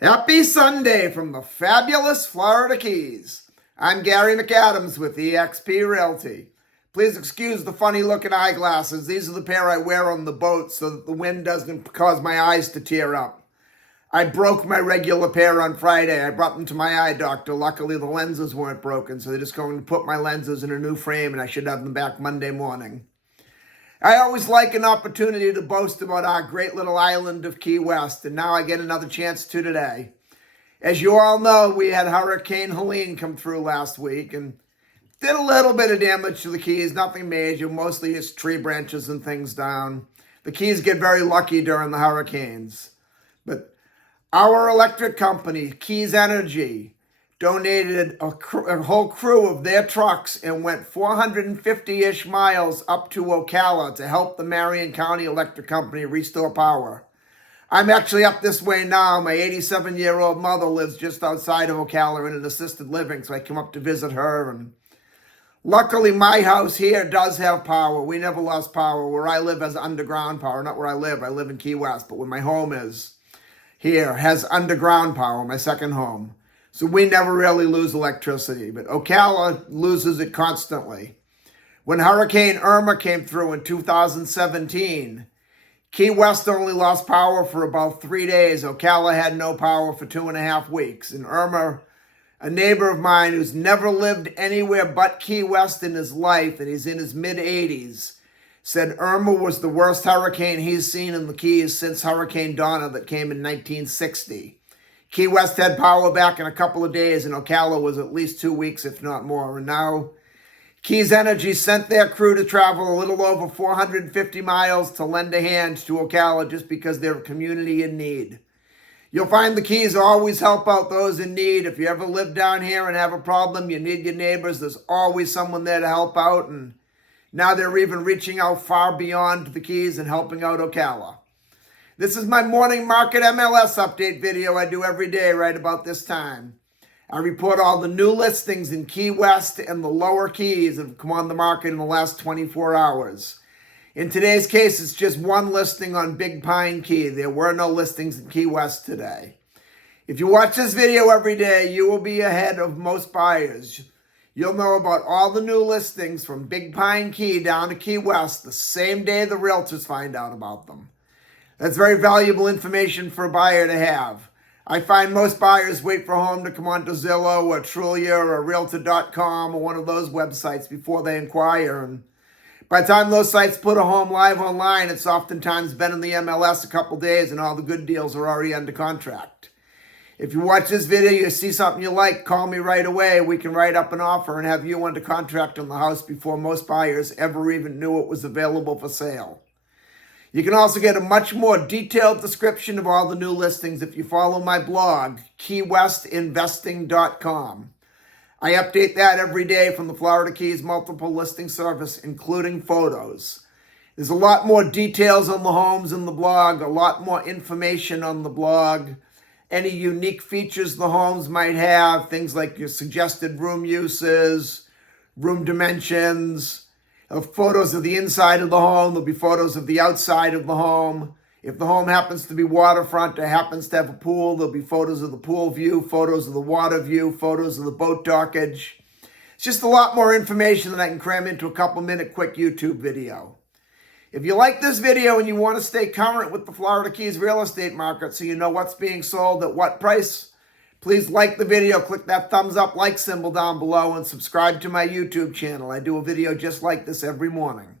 Happy Sunday from the fabulous Florida Keys. I'm Gary McAdams with eXp Realty. Please excuse the funny looking eyeglasses. These are the pair I wear on the boat so that the wind doesn't cause my eyes to tear up. I broke my regular pair on Friday. I brought them to my eye doctor. Luckily the lenses weren't broken, so they're just going to put my lenses in a new frame and I should have them back Monday morning. I always like an opportunity to boast about our great little island of Key West, and now I get another chance to today. As you all know, we had Hurricane Helene come through last week and did a little bit of damage to the Keys, nothing major, mostly just tree branches and things down. The Keys get very lucky during the hurricanes. But our electric company, Keys Energy, donated a whole crew of their trucks and went 450-ish miles up to Ocala to help the Marion County Electric Company restore power. I'm actually up this way now. My 87-year-old mother lives just outside of Ocala in an assisted living, so I come up to visit her. And luckily, my house here does have power. We never lost power. Where I live has underground power. Not where I live in Key West, but where my home is here has underground power, my second home. So we never really lose electricity, but Ocala loses it constantly. When Hurricane Irma came through in 2017, Key West only lost power for about 3 days. Ocala had no power for 2.5 weeks. And Irma, a neighbor of mine who's never lived anywhere but Key West in his life, and he's in his mid-80s, said Irma was the worst hurricane he's seen in the Keys since Hurricane Donna that came in 1960. Key West had power back in a couple of days, and Ocala was at least 2 weeks, if not more. And now Keys Energy sent their crew to travel a little over 450 miles to lend a hand to Ocala just because they're a community in need. You'll find the Keys always help out those in need. If you ever live down here and have a problem, you need your neighbors, there's always someone there to help out. And now they're even reaching out far beyond the Keys and helping out Ocala. This is my morning market MLS update video I do every day right about this time. I report all the new listings in Key West and the lower Keys that have come on the market in the last 24 hours. In today's case, it's just one listing on Big Pine Key. There were no listings in Key West today. If you watch this video every day, you will be ahead of most buyers. You'll know about all the new listings from Big Pine Key down to Key West the same day the realtors find out about them. That's very valuable information for a buyer to have. I find most buyers wait for a home to come onto Zillow or Trulia or Realtor.com or one of those websites before they inquire. And by the time those sites put a home live online, it's oftentimes been in the MLS a couple days and all the good deals are already under contract. If you watch this video, you see something you like, call me right away. We can write up an offer and have you under contract on the house before most buyers ever even knew it was available for sale. You can also get a much more detailed description of all the new listings if you follow my blog, keywestinvesting.com. I update that every day from the Florida Keys multiple listing service, including photos. There's a lot more details on the homes in the blog, a lot more information on the blog, any unique features the homes might have, things like your suggested room uses, room dimensions, photos of the inside of the home. There'll be photos of the outside of the home. If the home happens to be waterfront or happens to have a pool, there'll be photos of the pool view, photos of the water view, photos of the boat dockage. It's just a lot more information than I can cram into a couple-minute quick YouTube video. If you like this video and you want to stay current with the Florida Keys real estate market so you know what's being sold at what price, please like the video, click that thumbs up like symbol down below, and subscribe to my YouTube channel. I do a video just like this every morning.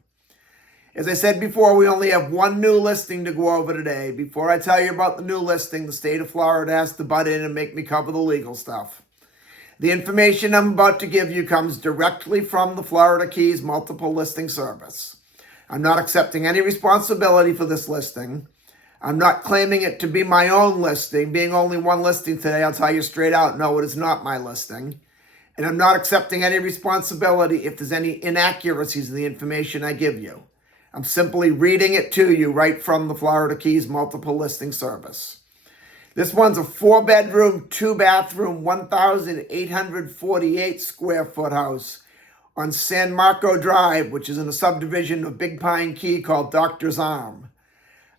As I said before, we only have one new listing to go over today. Before I tell you about the new listing, the state of Florida has to butt in and make me cover the legal stuff. The information I'm about to give you comes directly from the Florida Keys multiple listing service. I'm not accepting any responsibility for this listing. I'm not claiming it to be my own listing. Being only one listing today, I'll tell you straight out, no, it is not my listing. And I'm not accepting any responsibility if there's any inaccuracies in the information I give you. I'm simply reading it to you right from the Florida Keys multiple listing service. This one's a 4-bedroom, 2-bathroom, 1,848 square foot house on San Marco Drive, which is in a subdivision of Big Pine Key called Doctor's Arm.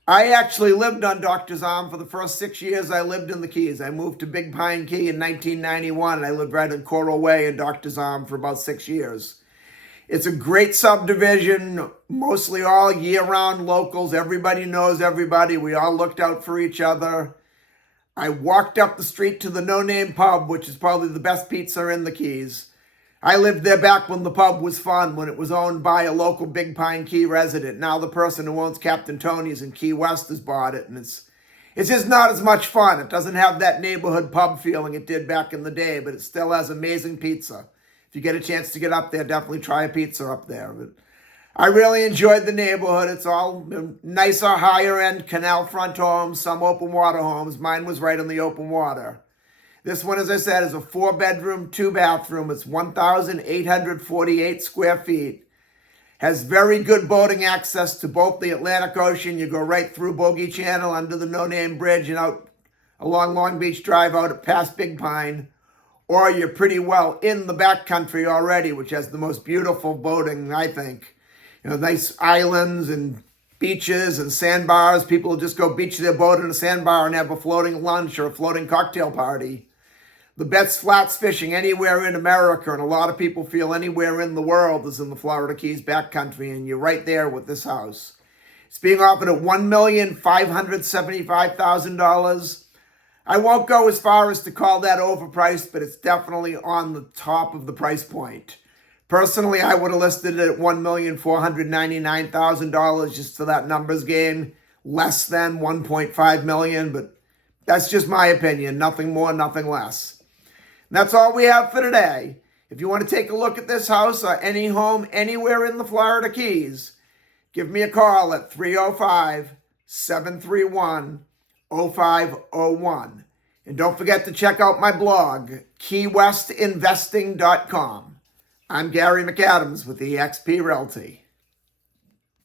I actually lived on Doctor's Arm for the first 6 years I lived in the Keys. I moved to Big Pine Key in 1991, and I lived right in Coral Way in Doctor's Arm for about 6 years. It's a great subdivision, mostly all year-round locals. Everybody knows everybody. We all looked out for each other. I walked up the street to the No Name Pub, which is probably the best pizza in the Keys. I lived there back when the pub was fun, when it was owned by a local Big Pine Key resident. Now the person who owns Captain Tony's in Key West has bought it, and it's just not as much fun. It doesn't have that neighborhood pub feeling it did back in the day, but it still has amazing pizza. If you get a chance to get up there, definitely try a pizza up there. But I really enjoyed the neighborhood. It's all nicer, higher-end canal front homes, some open water homes. Mine was right on the open water. This one, as I said, is a 4-bedroom, 2-bathroom. It's 1,848 square feet. Has very good boating access to both the Atlantic Ocean. You go right through Bogey Channel under the No Name Bridge and out along Long Beach Drive out past Big Pine. Or you're pretty well in the backcountry already, which has the most beautiful boating, I think. You know, nice islands and beaches and sandbars. People will just go beach their boat in a sandbar and have a floating lunch or a floating cocktail party. The best flats fishing anywhere in America, and a lot of people feel anywhere in the world is in the Florida Keys backcountry, and you're right there with this house. It's being offered at $1,575,000. I won't go as far as to call that overpriced, but it's definitely on the top of the price point. Personally, I would have listed it at $1,499,000 just for that numbers game, less than $1.5 million, but that's just my opinion. Nothing more, nothing less. And that's all we have for today. If you want to take a look at this house or any home anywhere in the Florida Keys, give me a call at 305-731-0501. And don't forget to check out my blog, keywestinvesting.com. I'm Gary McAdams with eXp Realty.